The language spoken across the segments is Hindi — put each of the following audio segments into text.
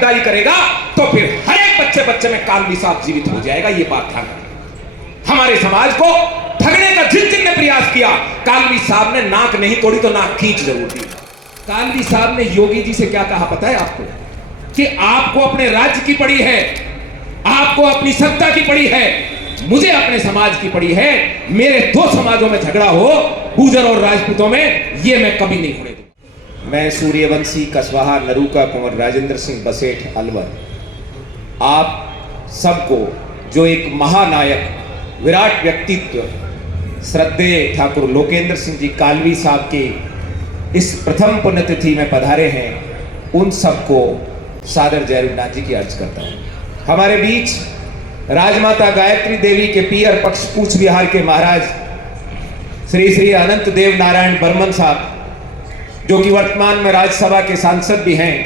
गद्दारी करेगा तो फिर हर एक बच्चे बच्चे में कालवी साहब जीवित हो जाएगा। ये बात ध्यान रखें। हमारे समाज को ठगने का जिन जिन ने प्रयास किया, कालवी साहब ने नाक नहीं तोड़ी तो नाक खींच जरूर दी। कालवी साहब ने योगी जी से क्या कहा पता है आपको? कि आपको अपने राज्य की पड़ी है, आपको अपनी सत्ता की पड़ी है, मुझे अपने समाज की पड़ी है। मेरे दो समाजों में झगड़ा हो, गुर्जर और राजपूतों में, ये मैं कभी नहीं होने दूंगा। मैं सूर्यवंशी, कसवाहा, नरूका, कुंवर राजेंद्र सिंह बसेठ, अलवर, आप सबको जो एक महानायक, विराट व्यक्तित्व श्रद्धेय ठाकुर लोकेंद्र सिंह जी कालवी साहब के इस प्रथम पुण्यतिथि में पधारे हैं, उन सबको सादर जय रघुनाथ जी की अर्ज करता हूँ। हमारे बीच राजमाता गायत्री देवी के पियर पक्ष कूच बिहार के महाराज श्री श्री अनंत देव नारायण बर्मन साहब, जो कि वर्तमान में राज्यसभा के सांसद भी हैं,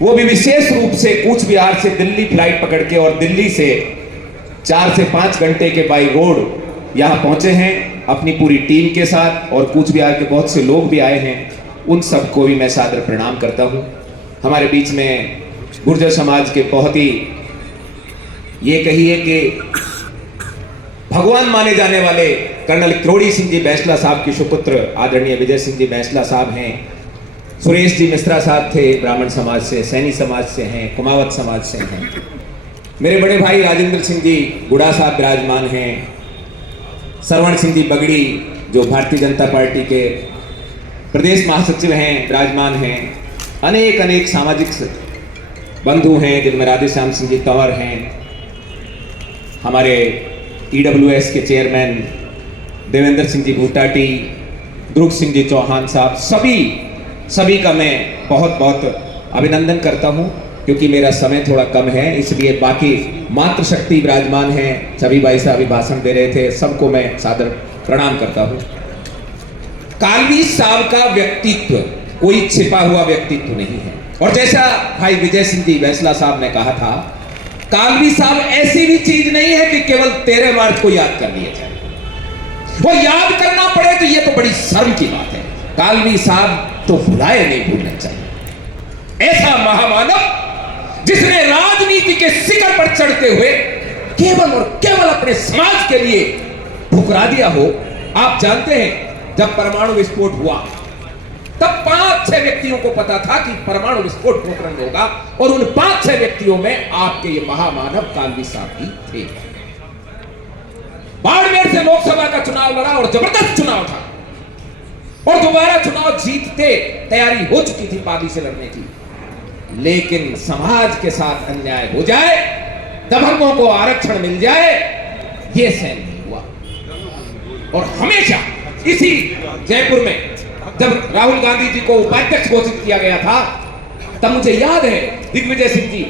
वो भी विशेष रूप से कूच बिहार से दिल्ली फ्लाइट पकड़ के और दिल्ली से 4 से 5 घंटे के बाई रोड यहाँ पहुंचे हैं अपनी पूरी टीम के साथ, और कूच बिहार के बहुत से लोग भी आए हैं। उन सबको भी मैं सादर प्रणाम करता हूँ। हमारे बीच में गुर्जर समाज के बहुत ही, ये कहिए कि भगवान माने जाने वाले कर्नल किरोड़ी सिंह जी बैंसला साहब के सुपुत्र आदरणीय विजय सिंह जी बैंसला साहब हैं। सुरेश जी मिश्रा साहब थे, ब्राह्मण समाज से, सैनी समाज से हैं, कुमावत समाज से हैं। मेरे बड़े भाई राजेंद्र सिंह जी गुड़ा साहब विराजमान हैं। सरवण सिंह जी बगड़ी, जो भारतीय जनता पार्टी के प्रदेश महासचिव हैं, विराजमान हैं। अनेक अनेक सामाजिक बंधु हैं, जिनमें राधे श्याम सिंह जी तंवर हैं। हमारे EWS के चेयरमैन देवेंद्र सिंह जी भूटाटी, दुर्ग सिंह जी चौहान साहब, सभी का मैं बहुत बहुत अभिनंदन करता हूं। क्योंकि मेरा समय थोड़ा कम है, इसलिए बाकी मातृशक्ति विराजमान हैं, सभी भाई साहब भाषण दे रहे थे, सबको मैं सादर प्रणाम करता हूं। कालवी साहब का व्यक्तित्व कोई छिपा हुआ व्यक्तित्व नहीं है, और जैसा भाई विजय सिंह जी बैंसला साहब ने कहा था, कालवी साहब ऐसी भी चीज नहीं है कि केवल 13 मार्च को याद कर लिया जाए। वो याद करना पड़े तो ये तो बड़ी शर्म की बात है। कालवी साहब तो भुलाए नहीं भूलना चाहिए। ऐसा महामानव जिसने राजनीति के शिखर पर चढ़ते हुए केवल और केवल अपने समाज के लिए ठुकरा दिया हो। आप जानते हैं, जब परमाणु विस्फोट हुआ तब 5-6 व्यक्तियों को पता था कि परमाणु विस्फोट तुरंत होगा, और उन 5-6 व्यक्तियों में आपके ये महामानव कालवी साहब ही थे। बाड़मेर से लोकसभा का चुनाव लड़ा और जबरदस्त चुनाव था, और दोबारा चुनाव जीतते तैयारी हो चुकी थी पार्टी से लड़ने की। लेकिन समाज के साथ अन्याय हो जाए, दबंगों को आरक्षण मिल जाए, यह सहन नहीं हुआ। और हमेशा इसी जयपुर में जब राहुल गांधी जी को उपाध्यक्ष घोषित किया गया था, तब मुझे याद है दिग्विजय सिंह जी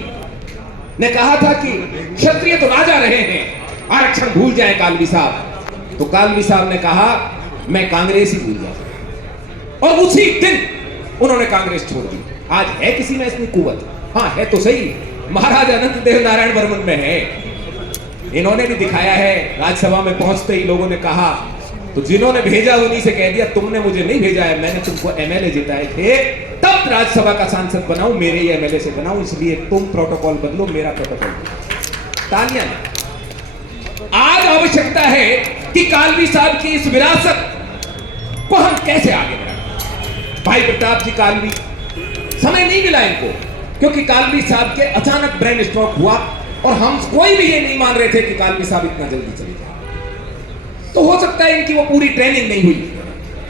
ने कहा था कि क्षत्रिय तो राजा रहे हैं, आरक्षण भूल जाए कालवी साहब। तो कालवी साहब ने कहा मैं कांग्रेस ही भूल जाऊं, और उसी दिन उन्होंने कांग्रेस छोड़ दी। आज है किसी में इतनी कुवत? हाँ है तो सही, महाराज अनंत देव नारायण बर्मन में है। इन्होंने भी दिखाया है। राज्यसभा में पहुंचते ही लोगों ने कहा, तो जिन्होंने भेजा उन्हीं से कह दिया, तुमने मुझे नहीं भेजा है, मैंने तुमको MLA जिताए थे, तब राज्यसभा का सांसद बनाऊं, मेरे ही MLA से बनाऊं, इसलिए तुम प्रोटोकॉल बदलो, मेरा प्रोटोकॉल बदलो। तालियां। आज आवश्यकता है कि कालवी साहब की इस विरासत को हम कैसे आगे बढ़ाएं। भाई प्रताप जी कालवी, समय नहीं मिला इनको, क्योंकि कालवी साहब के अचानक ब्रेन स्ट्रोक हुआ, और हम कोई भी ये नहीं मान रहे थे कि कालवी साहब इतना जल्दी चले जाए। तो हो सकता है इनकी वो पूरी ट्रेनिंग नहीं हुई।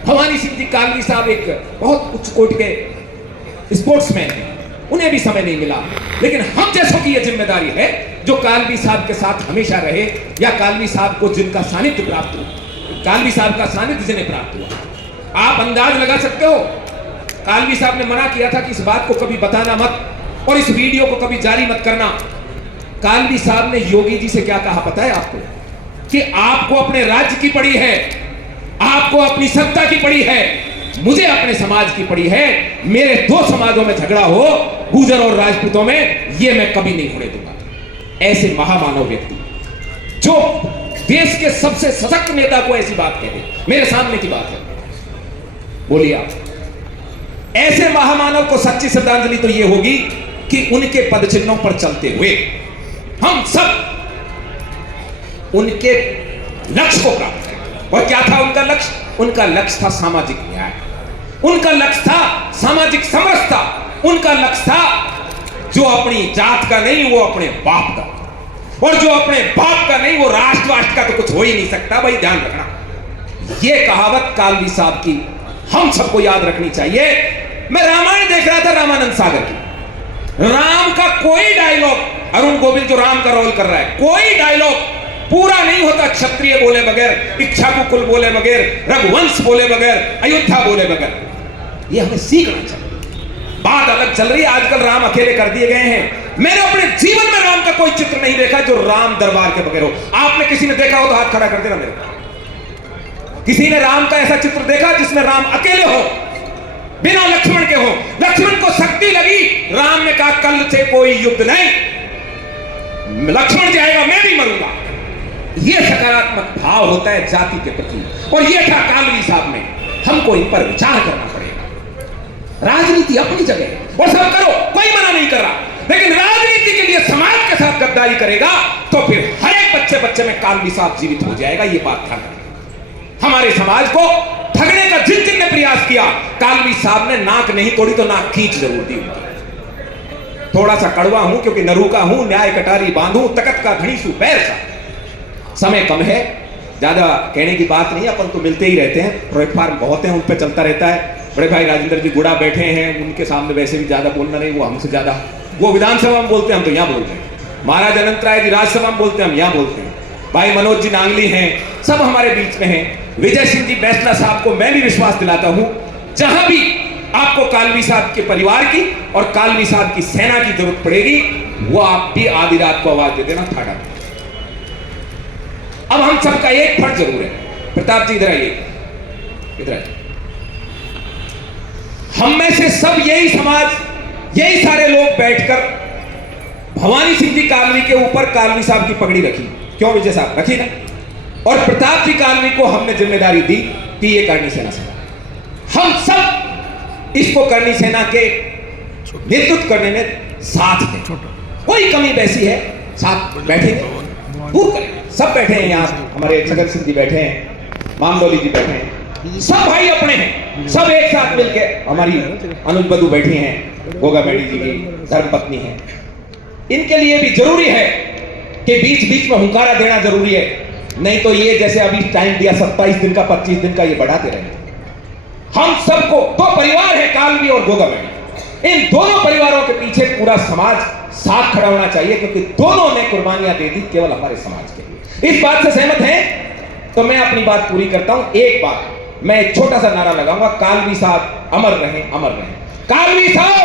भवानी सिंह जी कालवी साहब एक बहुत उच्च कोटि के स्पोर्ट्समैन हैं, उन्हें भी समय नहीं मिला। लेकिन हम जैसों की यह जिम्मेदारी है जो कालवी साहब के साथ हमेशा रहे, या कालवी साहब को जिनका सानिध्य प्राप्त हुआ, कालवी साहब का सानिध्य जिन्हें प्राप्त हुआ। आप अंदाज लगा सकते हो, कालवी साहब ने मना किया था कि इस बात को कभी बताना मत, और इस वीडियो को कभी जारी मत करना। कालवी साहब ने योगी जी से क्या कहा पता है आपको? कि आपको अपने राज्य की पड़ी है, आपको अपनी सत्ता की पड़ी है, मुझे अपने समाज की पड़ी है। मेरे दो समाजों में झगड़ा हो, गुर्जर और राजपूतों में, यह मैं कभी नहीं होने दूंगा। ऐसे महामानव व्यक्ति जो देश के सबसे सशक्त नेता को ऐसी बात कह दे, मेरे सामने की बात है, बोलिए आप। ऐसे महामानव को सच्ची श्रद्धांजलि तो यह होगी कि उनके पदचिन्हों पर चलते हुए हम सब उनके लक्ष्य को प्राप्त करें। और क्या था उनका लक्ष्य? उनका लक्ष्य था सामाजिक न्याय, उनका लक्ष्य था सामाजिक समरसता, उनका लक्ष्य था जो अपनी जात का नहीं वो अपने बाप का, और जो अपने बाप का नहीं वो राष्ट्र का तो कुछ हो ही नहीं सकता। भाई ध्यान रखना, ये कहावत कालवी साहब की हम सबको याद रखनी चाहिए। मैं रामायण देख रहा था रामानंद सागर की, राम का कोई डायलॉग, अरुण गोविल जो राम का रोल कर रहा है, कोई डायलॉग पूरा नहीं होता क्षत्रिय बोले बगैर, इक्ष्वाकु बोले बगैर, रघुवंश बोले बगैर, अयोध्या बोले बगैर। ये हमें सीखना चाहिए। बात अलग चल रही है, आजकल राम अकेले कर दिए गए हैं। मैंने अपने जीवन में राम का कोई चित्र नहीं देखा जो राम दरबार के बगैर हो। आपने किसी ने देखा हो तो हाथ खड़ा कर देना मेरे को। किसी ने राम का ऐसा चित्र देखा जिसमें राम अकेले हो, बिना लक्ष्मण के हो? लक्ष्मण को शक्ति लगी, राम ने कहा कल से कोई युद्ध नहीं, लक्ष्मण जाएगा मैं भी मरूंगा। यह सकारात्मक भाव होता है जाति के प्रति, और यह था कालवी साहब में। हमको इन पर विचार करना पड़ेगा। राजनीति अपनी जगह और सब करो, कोई मना नहीं कर रहा, लेकिन राजनीति के लिए समाज के साथ गद्दारी करेगा तो फिर हर एक बच्चे में कालवी साहब जीवित हो जाएगा। यह बात था। हमारे समाज को ठगने का जिन जिन ने प्रयास किया, कालवी साहब ने नाक नहीं तोड़ी तो नाक खींच जरूर दी। थोड़ा सा कड़वा हूं क्योंकि नरू का हूं, न्याय कटारी बांधू तकत का धनी सु पैर सा। समय कम है, ज्यादा कहने की बात नहीं, अपन तो मिलते ही रहते हैं, प्लेटफार्म बहुत है, उन पर चलता रहता है। बड़े भाई राजेंद्र जी गुड़ा बैठे हैं, उनके सामने वैसे भी ज्यादा बोलना नहीं, वो हमसे ज्यादा, वो विधानसभा में बोलते हैं, हम तो यहाँ बोलते हैं। महाराज अनंत राय जी राज्यसभा में बोलते हैं, हम यहाँ बोलते हैं। भाई मनोज जी नांगली हैं, सब हमारे बीच में हैं। विजय सिंह जी बैसला साहब को मैं भी विश्वास दिलाता हूं, जहां भी आपको कालवी साहब के परिवार की और कालवी साहब की सेना की जरूरत पड़ेगी, वो आप भी आधी रात को आवाज दे देना था। अब हम सबका एक फर्ज जरूर है। प्रताप जी इधर आइए, इधर आइए। हम में से सब यही समाज, यही सारे लोग बैठकर भवानी सिंह जी कालवी के ऊपर कालवी साहब की पगड़ी रखी। क्यों विजय साहब? रखी ना। और प्रताप जी कालवी को हमने जिम्मेदारी दी कि ये करनी सेना से, हम सब इसको करनी सेना के नेतृत्व करने में साथ हैं। कोई कमी वैसी है साथ बैठेंगे, दूर करेंगे। सब बैठे हैं यहाँ, हमारे छगन सिंह जी बैठे हैं, मामडोली जी बैठे हैं, सब भाई अपने हैं, सब एक साथ मिलकर। हमारी अनुज बधू बैठी हैं, गोगा बेटी जी की धर्मपत्नी हैं। इनके लिए भी जरूरी है कि बीच बीच में हुंकारा देना जरूरी है, नहीं तो ये जैसे अभी टाइम दिया 27 दिन का 25 दिन का, ये बढ़ाते रहेंगे। हम सबको, दो परिवार है कालवी और गोगा बेटी, इन दोनों परिवारों के पीछे पूरा समाज साथ खड़ा होना चाहिए, क्योंकि दोनों ने कुर्बानियां दे दी केवल हमारे समाज के लिए। इस बात से सहमत हैं तो मैं अपनी बात पूरी करता हूं। एक बात, मैं एक छोटा सा नारा लगाऊंगा, कालवी साहब अमर रहें, अमर रहें। कालवी साहब